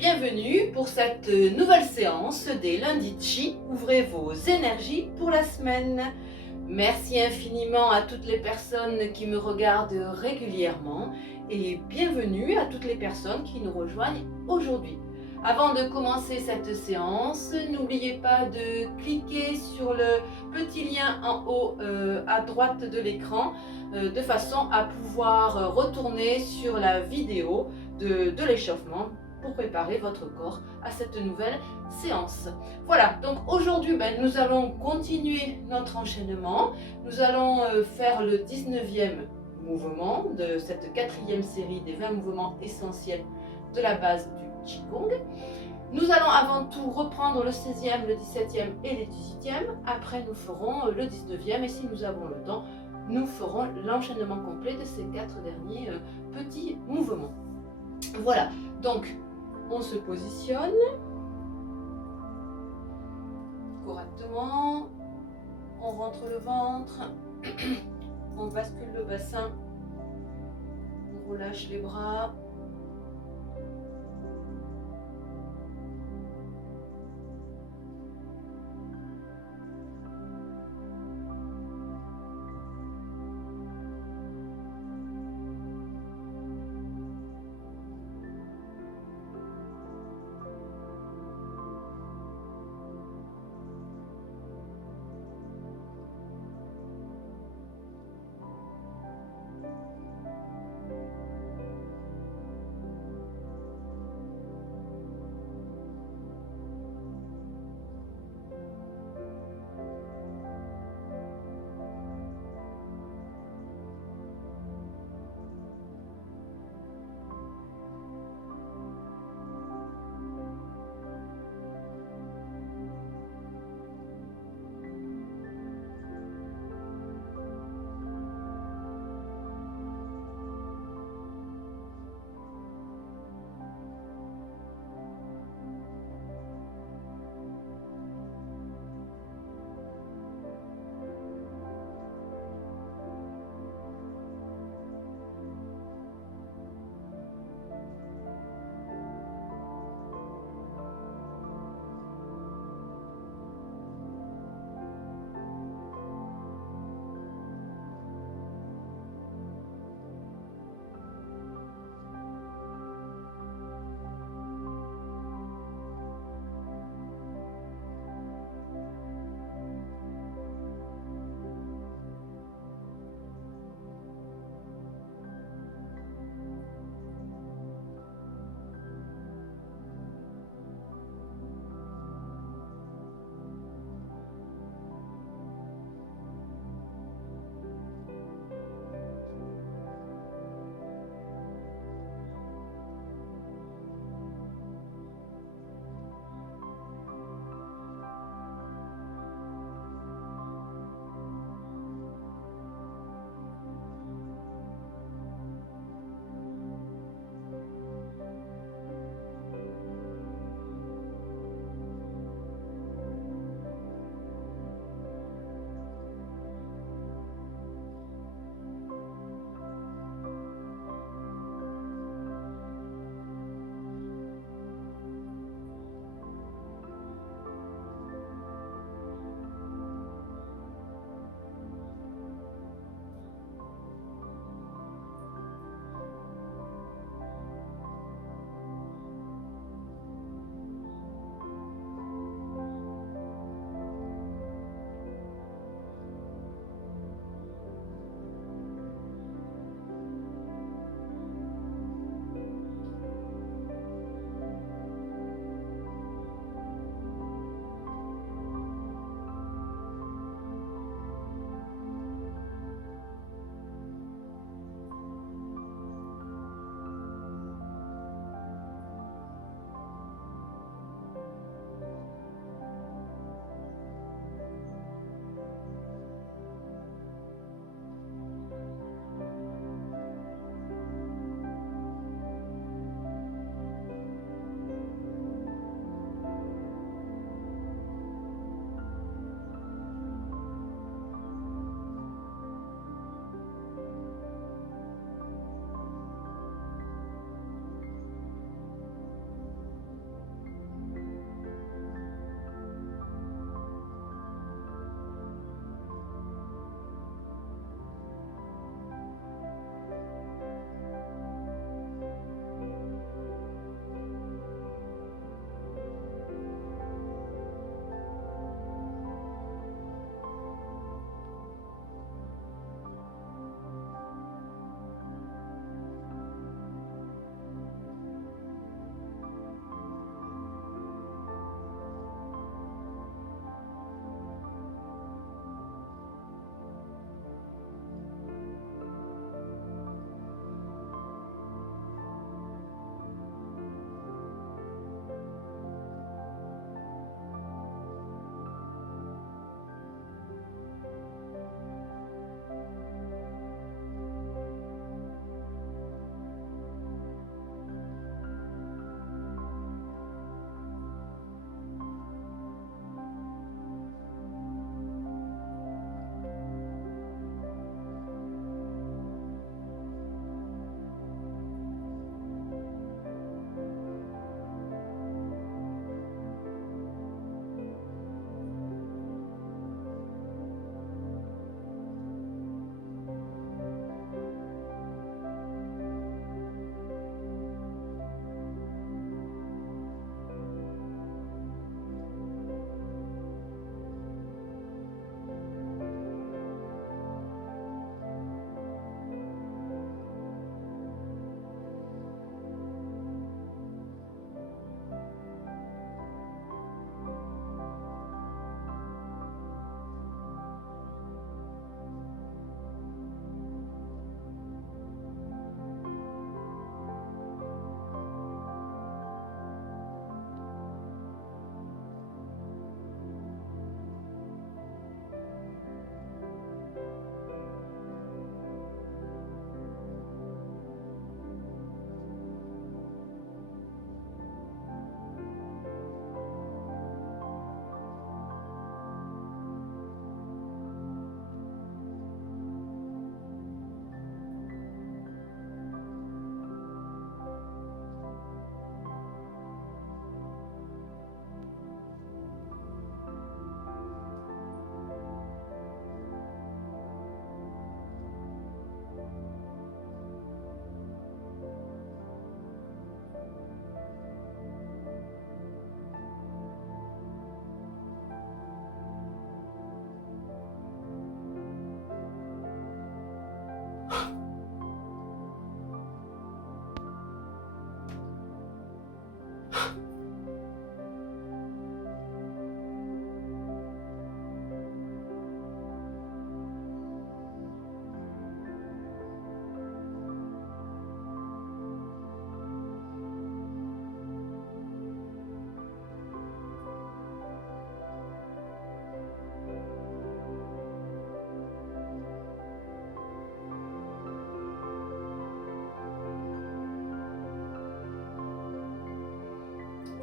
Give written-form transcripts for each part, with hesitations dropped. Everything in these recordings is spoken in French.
bienvenue pour cette nouvelle séance des lundis Chi. Ouvrez vos énergies pour la semaine. Merci infiniment à toutes les personnes qui me regardent régulièrement et bienvenue à toutes les personnes qui nous rejoignent aujourd'hui. Avant de commencer cette séance, n'oubliez pas de cliquer sur le petit lien en haut à droite de l'écran de façon à pouvoir retourner sur la vidéo de l'échauffement pour préparer votre corps à cette nouvelle séance. Voilà, donc aujourd'hui nous allons continuer notre enchaînement. Nous allons faire le 19e mouvement de cette 4e série des 20 mouvements essentiels de la base du Qigong. Nous allons avant tout reprendre le 16e, le 17e et le 18e. Après, nous ferons le 19e et si nous avons le temps, nous ferons l'enchaînement complet de ces 4 derniers petits mouvements. Voilà, donc on se positionne correctement, on rentre le ventre, on bascule le bassin, on relâche les bras.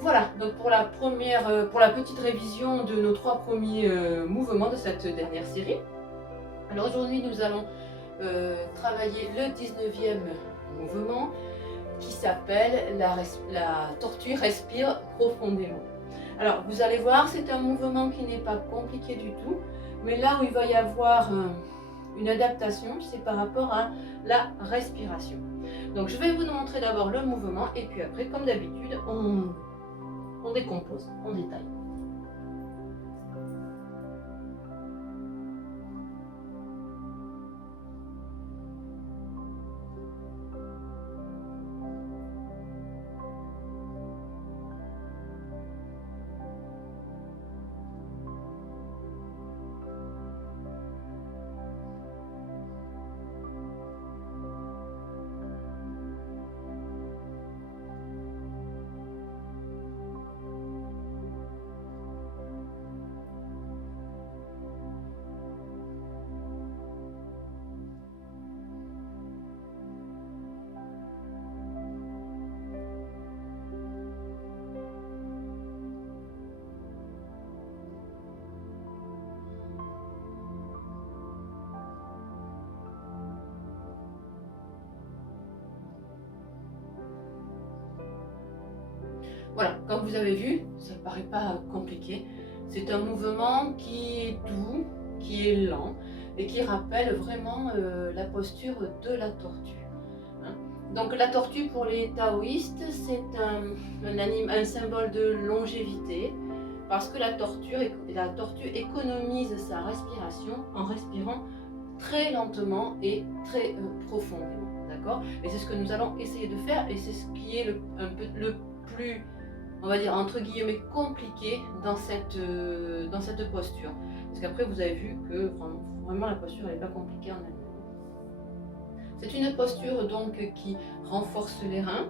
Voilà, donc pour la petite révision de nos 3 premiers mouvements de cette dernière série. Alors aujourd'hui, nous allons travailler le 19e mouvement qui s'appelle la tortue respire profondément. Alors vous allez voir, c'est un mouvement qui n'est pas compliqué du tout, mais là où il va y avoir une adaptation, c'est par rapport à la respiration. Donc je vais vous montrer d'abord le mouvement et puis après, comme d'habitude, on décompose, on détaille. Voilà, comme vous avez vu, ça ne paraît pas compliqué. C'est un mouvement qui est doux, qui est lent et qui rappelle vraiment la posture de la tortue. Hein. Donc la tortue pour les taoïstes, c'est un symbole de longévité parce que la tortue économise sa respiration en respirant très lentement et très profondément. D'accord? Et c'est ce que nous allons essayer de faire et c'est ce qui est un peu le plus, on va dire entre guillemets, compliqué dans cette posture. Parce qu'après vous avez vu que vraiment la posture n'est pas compliquée en elle-même. C'est une posture donc qui renforce les reins,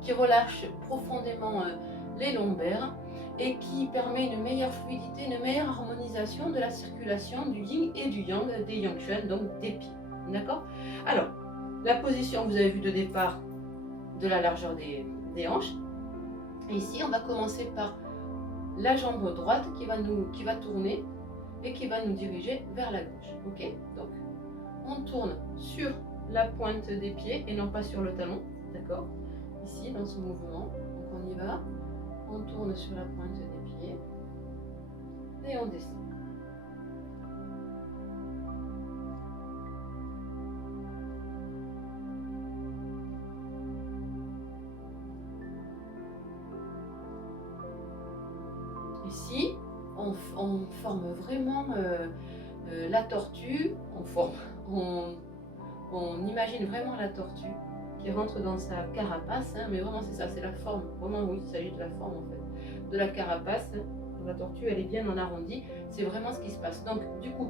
qui relâche profondément les lombaires et qui permet une meilleure fluidité, une meilleure harmonisation de la circulation du yin et du yang, des yang chuan, donc des pieds. D'accord? Alors, la position, vous avez vu de départ de la largeur des hanches. Et ici, on va commencer par la jambe droite qui va tourner et qui va nous diriger vers la gauche. Ok? Donc, on tourne sur la pointe des pieds et non pas sur le talon. D'accord? Ici, dans ce mouvement. Donc, on y va. On tourne sur la pointe des pieds et on descend. Ici, on forme vraiment la tortue, on imagine vraiment la tortue qui rentre dans sa carapace, hein, mais vraiment c'est ça, c'est la forme, vraiment oui, il s'agit de la forme en fait, de la carapace. La tortue, elle est bien en arrondi, c'est vraiment ce qui se passe. Donc du coup,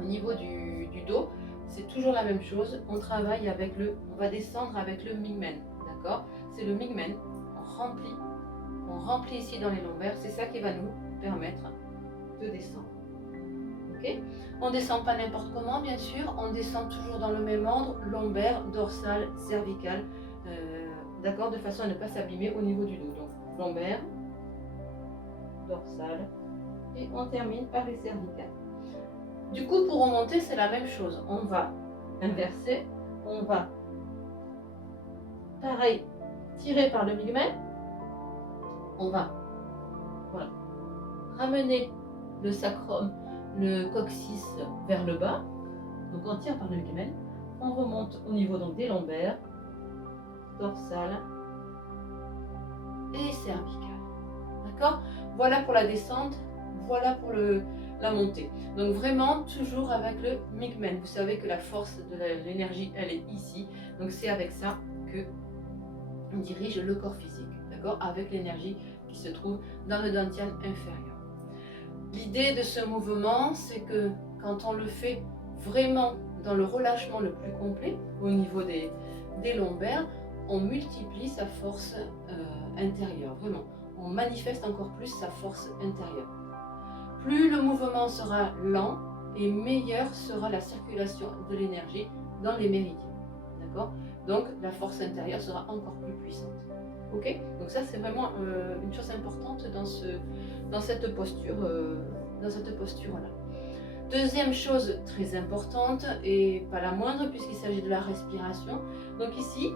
au niveau du dos, c'est toujours la même chose, on travaille avec on va descendre avec le Mingmen, d'accord? C'est le Mingmen, on remplit ici dans les lombaires, c'est ça qui va nous permettre de descendre. Ok? On ne descend pas n'importe comment, bien sûr, on descend toujours dans le même ordre, lombaire, dorsale, cervicale, d'accord, de façon à ne pas s'abîmer au niveau du dos. Donc lombaire, dorsale, et on termine par les cervicales. Du coup, pour remonter, c'est la même chose. On va inverser, on va, pareil, tirer par le Mingmen. On va ramener le sacrum, le coccyx vers le bas. Donc on tire par le Mingmen. On remonte au niveau donc des lombaires, dorsale et cervicale. D'accord? Voilà pour la descente, voilà pour la montée. Donc vraiment toujours avec le Mingmen. Vous savez que la force de l'énergie, elle est ici. Donc c'est avec ça que on dirige le corps physique. D'accord? Avec l'énergie qui se trouve dans le dantian inférieur. L'idée de ce mouvement, c'est que quand on le fait vraiment dans le relâchement le plus complet, au niveau des lombaires, on multiplie sa force intérieure, vraiment. On manifeste encore plus sa force intérieure. Plus le mouvement sera lent et meilleure sera la circulation de l'énergie dans les méridiens. D'accord? Donc la force intérieure sera encore plus puissante. Ok? Donc ça, c'est vraiment une chose importante dans cette posture-là. Deuxième chose très importante, et pas la moindre puisqu'il s'agit de la respiration. Donc ici,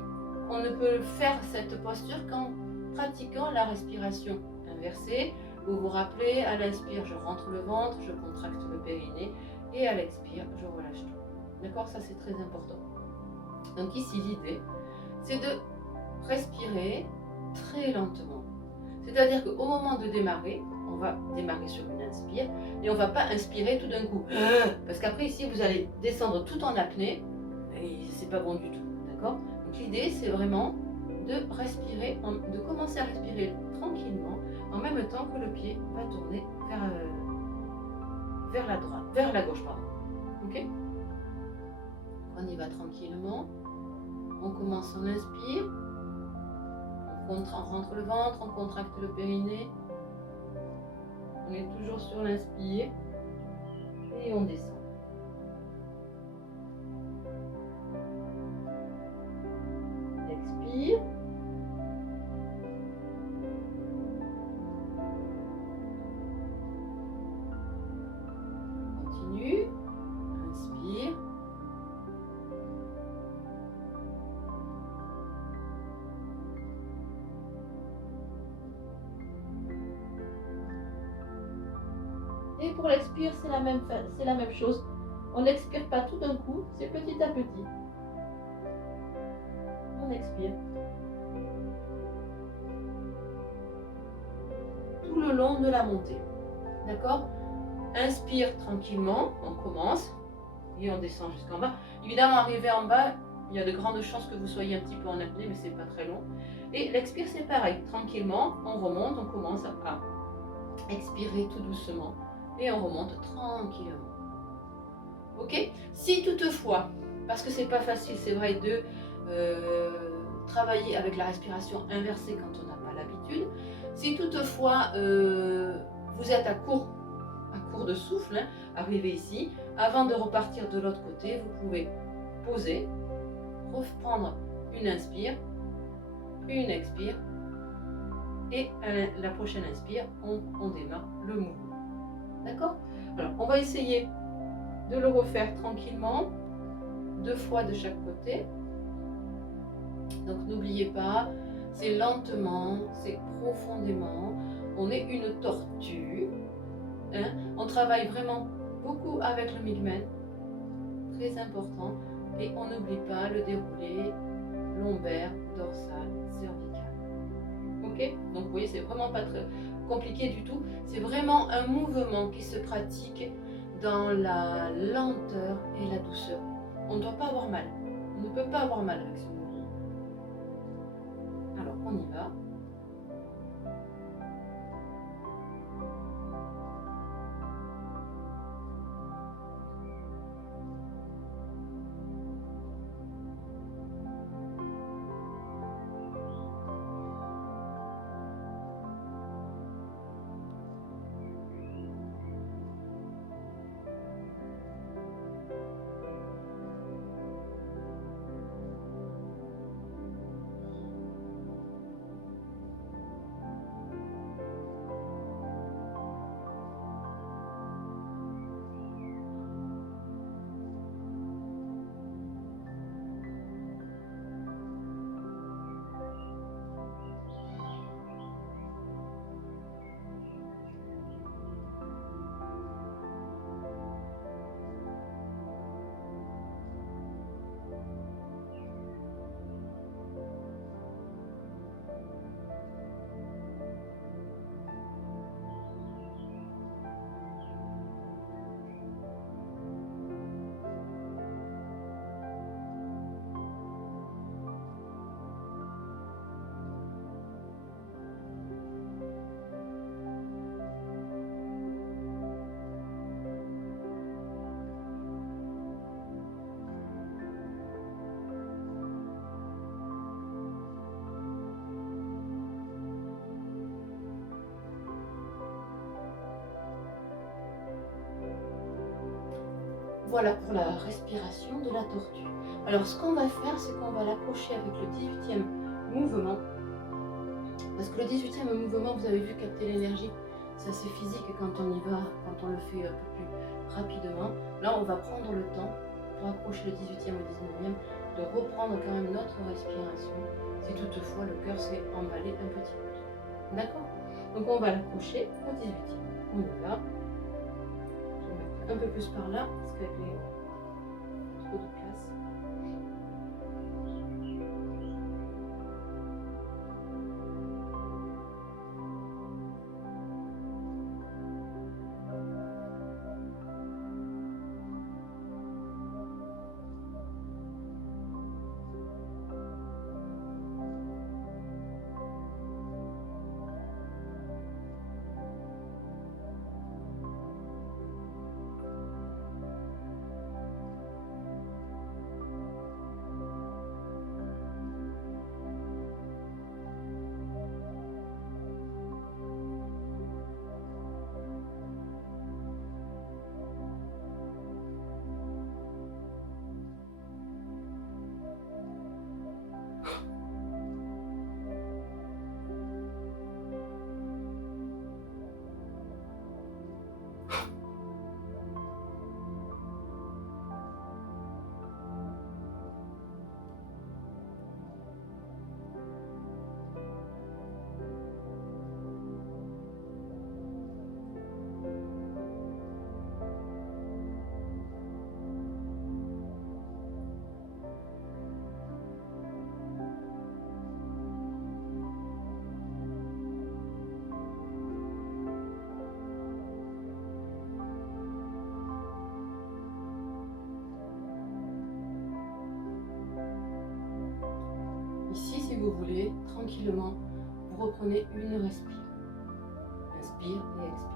on ne peut faire cette posture qu'en pratiquant la respiration inversée. Vous vous rappelez, à l'inspire, je rentre le ventre, je contracte le périnée, et à l'expire, je relâche tout. D'accord? Ça, c'est très important. Donc ici, l'idée, c'est de respirer très lentement. C'est-à-dire qu'au moment de démarrer, on va démarrer sur une inspire et on ne va pas inspirer tout d'un coup. Parce qu'après ici, vous allez descendre tout en apnée et c'est pas bon du tout. D'accord? Donc l'idée, c'est vraiment de respirer, de commencer à respirer tranquillement en même temps que le pied va tourner vers la droite, vers la gauche, pardon. Ok? On y va tranquillement. On commence, on inspire. On rentre le ventre, on contracte le périnée. On est toujours sur l'inspire. Et on descend. Expire. Continue. Inspire. Et pour l'expire, c'est la même chose. On n'expire pas tout d'un coup, c'est petit à petit. On expire. Tout le long de la montée. D'accord? Inspire tranquillement, on commence et on descend jusqu'en bas. Évidemment, arrivé en bas, il y a de grandes chances que vous soyez un petit peu en apnée, mais c'est pas très long. Et l'expire, c'est pareil. Tranquillement, on remonte, on commence à expirer tout doucement et on remonte tranquillement. Ok? Si toutefois, parce que c'est pas facile, c'est vrai, de travailler avec la respiration inversée quand on n'a pas l'habitude, si toutefois vous êtes à court de souffle, hein, arrivez ici, avant de repartir de l'autre côté, vous pouvez poser, reprendre une inspire, une expire, et à la prochaine inspire, on démarre le mouvement. D'accord? Alors, on va essayer de le refaire tranquillement, 2 fois de chaque côté. Donc n'oubliez pas, c'est lentement, c'est profondément. On est une tortue. Hein? On travaille vraiment beaucoup avec le Migmen, très important. Et on n'oublie pas le déroulé lombaire, dorsal, cervical. Ok? Donc vous voyez, c'est vraiment pas très compliqué du tout. C'est vraiment un mouvement qui se pratique dans la lenteur et la douceur. On ne doit pas avoir mal. On ne peut pas avoir mal avec ce mouvement. Alors, on y va. Voilà pour la respiration de la tortue. Alors ce qu'on va faire, c'est qu'on va l'accrocher avec le 18e mouvement Parce que le 18e mouvement, vous avez vu capter l'énergie, c'est assez physique quand on y va, quand on le fait un peu plus rapidement. Là, on va prendre le temps, pour accrocher le 18e au 19e, de reprendre quand même notre respiration, si toutefois le cœur s'est emballé un petit peu. D'accord? Donc on va l'accrocher au 18e. On y va. Je vais mettre un peu plus par là, parce qu'avec les trop de place. Ici, si vous voulez, tranquillement, vous reprenez une respire. Inspire et expire.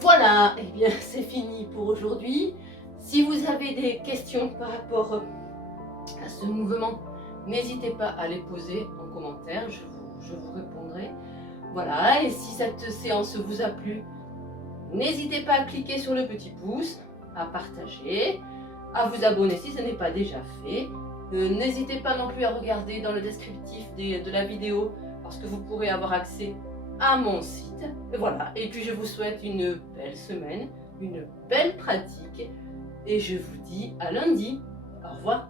Voilà, et bien c'est fini pour aujourd'hui. Si vous avez des questions par rapport à ce mouvement, n'hésitez pas à les poser en commentaire, je vous répondrai. Voilà, et si cette séance vous a plu, n'hésitez pas à cliquer sur le petit pouce, à partager, à vous abonner si ce n'est pas déjà fait. N'hésitez pas non plus à regarder dans le descriptif de la vidéo, parce que vous pourrez avoir accès à mon site. Et voilà, et puis je vous souhaite une belle semaine, une belle pratique, et je vous dis à lundi. Au revoir.